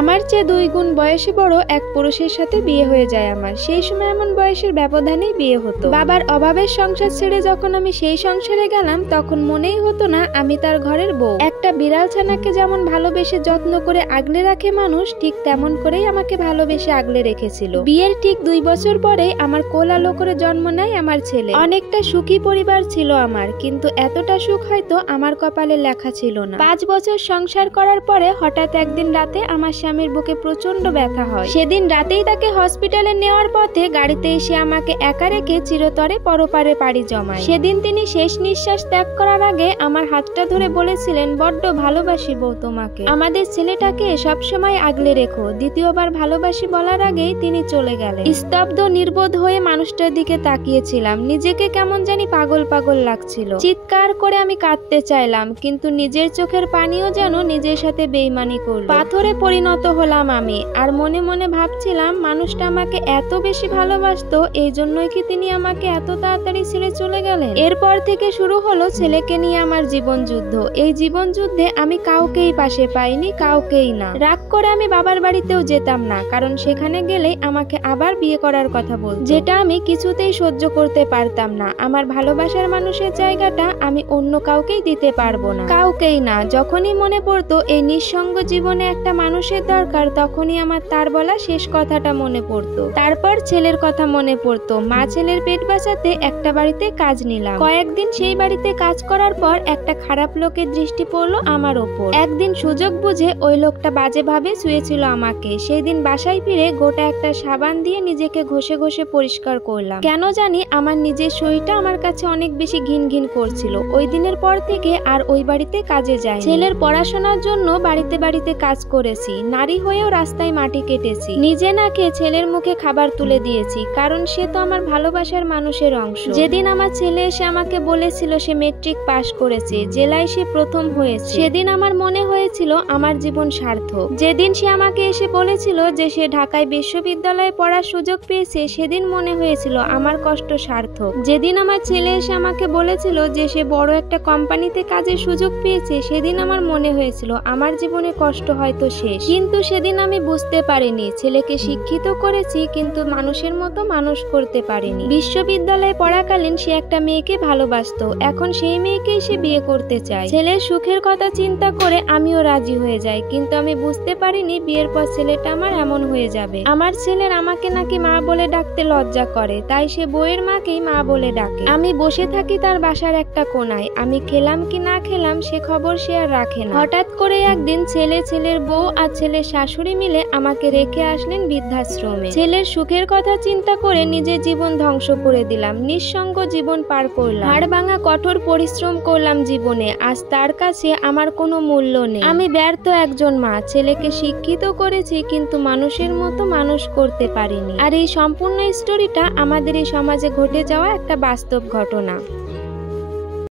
আমার চেয়ে 2 গুণ বয়সে বড় এক পুরুষের সাথে বিয়ে হয়ে যায় আমার। সেই সময় এমন বয়সের ব্যবধানেই বিয়ে হতো। বাবার অভাবের সংসার ছেড়ে যখন আমি সেই সংসারে গেলাম তখন মনেই হতো না আমি তার ঘরের বউ। একটা বিড়াল ছানাকে যেমন ভালোবেসে যত্ন করে আগলে রাখে মানুষ, ঠিক তেমন করেই আমাকে ভালোবেসে আগলে রেখেছিল। বিয়ের ঠিক 2 বছর পরে আমার কোলালো করে জন্ম নেয় আমার ছেলে। অনেকটা সুখী পরিবার ছিল আমার, কিন্তু এতটা সুখ হয়তো আমার কপালে লেখা ছিল না। 5 বছর সংসার করার পরে হঠাৎ একদিন রাতে আমার স্বামীর বুকে প্রচন্ড ব্যথা হয়। সেদিন রাতেই তাকে হসপিটালে নেওয়ার পথে গাড়িতে এসে আমাকে একা রেখে চিরতরে পরপারে পাড়ি জমায়। সেদিন তিনি শেষ নিঃশ্বাস ত্যাগ করার আগে আমার হাতটা ধরে বলেছিলেন, বড্ড ভালোবাসি বউ তোমাকে, আমাদের ছেলেটাকে সবসময় আগলে রেখো। দ্বিতীয়বার ভালোবাসি বলার আগেই তিনি চলে গেলেন। স্তব্ধ নির্বোধ হয়ে মানুষটার দিকে তাকিয়েছিলাম। নিজেকে কেমন জানি পাগল পাগল লাগছিল। চিৎকার করে আমি কাঁদতে চাইলাম, কিন্তু নিজের চোখের পানিও যেন নিজের সাথে বেইমানি করল। পাথরে পরিণত হলাম আমি, আর মনে মনে ভাবছিলাম মানুষটা আমাকে এত বেশি ভালোবাসতো, এই জন্যই কি তিনি আমাকে এত তাড়াতাড়ি ছেড়ে চলে গেলেন। এরপর থেকে শুরু হলো ছেলেকে নিয়ে আমার জীবন যুদ্ধ। এই জীবন যুদ্ধে আমি কাউকেই পাশে পাইনি, কাউকেই না। রাগ করে আমি বাবার বাড়িতেও যেতাম না, কারণ সেখানে গেলেই আমাকে আবার বিয়ে করার কথা বলতো, যেটা আমি কিছুতেই সহ্য করতে পারতাম না। আমার ভালোবাসার মানুষের জায়গাটা আমি অন্য কাউকেই দিতে পারবো না, কাউকেই না। যখনই মনে পড়তো এই নিঃসঙ্গ জীবনে একটা মানুষের দরকার, তখনই আমার তার বলা শেষ কথাটা মনে পড়তো। তারপর ছেলের কথা মনে পড়তো। মা ছেলের পেট বাঁচাতে একটা বাড়িতে কাজ নিলাম। কয়েকদিন সেই বাড়িতে কাজ করার পর একটা খারাপ লোকের দৃষ্টি পড়লো আমার ওপর। একদিন সুযোগ বুঝে ওই লোকটা বাজেভাবে শুয়েছিল আমাকে। সেই দিন বাসায় ফিরে গোটা একটা সাবান দিয়ে নিজেকে ঘষে ঘষে পরিষ্কার করলাম। কেন জানি আমার নিজের শরীরটা আমার কাছে অনেক বেশি ঘিন ঘিন করছিল। ওই দিনের পর থেকে আর ওই বাড়িতে কাজে যাই। ছেলের পড়াশোনার জন্য বাড়িতে বাড়িতে কাজ করেছি। নারী হয়েও রাস্তায় মাটি কেটেছি। নিজে না খেয়ে ছেলের মুখে খাবার তুলে দিয়েছি, কারণ সে তো আমার ভালোবাসার মানুষের অংশ। যেদিন আমার ছেলে এসে আমাকে বলেছিল সে মেট্রিক পাশ করেছে, জেলায় সে প্রথম হয়েছে, সেদিন আমার মনে হয়েছিল আমার জীবন সার্থক। যেদিন সে আমাকে এসে বলেছিল যে সে ঢাকায় বিশ্ববিদ্যালয়ে পড়ার সুযোগ পেয়েছে, সেদিন মনে হয়েছিল আমার কষ্ট সার্থক। যেদিন আমার ছেলে এসে আমাকে বলেছিল যে সে বড় একটা কোম্পানিতে কাজের সুযোগ পেয়েছে, সেদিন আমার মনে হয়েছিল আমার জীবনে কষ্ট হয়তো শেষ। কিন্তু সেদিন আমি বুঝতে পারিনি ছেলেকে শিক্ষিত করেছি, কিন্তু মানুষের মতো মানুষ করতে পারিনি। বিশ্ববিদ্যালয়ে পড়াকালীন সে একটা মেয়েকে ভালোবাসতো, এখন সেই মেয়েকেই সে বিয়ে করতে চায়। ছেলের সুখের কথা চিন্তা করে আমিও রাজি হয়ে যাই, কিন্তু আমি বুঝতে পারিনি বিয়ের পর ছেলেটা আমার এমন হয়ে যাবে। আমার ছেলের আমাকে নাকি মা বলে ডাকতে লজ্জা করে, তাই সে বউয়ের মাকেই মা বলে ডাকে। আমি বসে থাকি তার বাসার একটা কোনায়। আমি খেলাম কি না খেলাম সে খবর সে আর রাখে না। হঠাৎ করে একদিন ছেলে, ছেলের বউ আর ছেলের শাশুড়ি মিলে আমাকে রেখে আসলেন বৃদ্ধাশ্রমে। ছেলের সুখের কথা চিন্তা করে নিজের জীবন ধ্বংস করে দিলাম। নিঃসঙ্গ জীবন পার করলাম। হাড় ভাঙা কঠোর পরিশ্রম করলাম জীবনে। আজ তার কাছে আমার কোনো মূল্য নেই। আমি ব্যর্থ একজন মা। ছেলেকে শিক্ষিত করেছি, কিন্তু মানুষের মতো মানুষ করতে পারিনি। আর এই সম্পূর্ণ স্টোরিটা আমাদের এই সমাজে ঘটে যাওয়া একটা বাস্তব ঘটনা।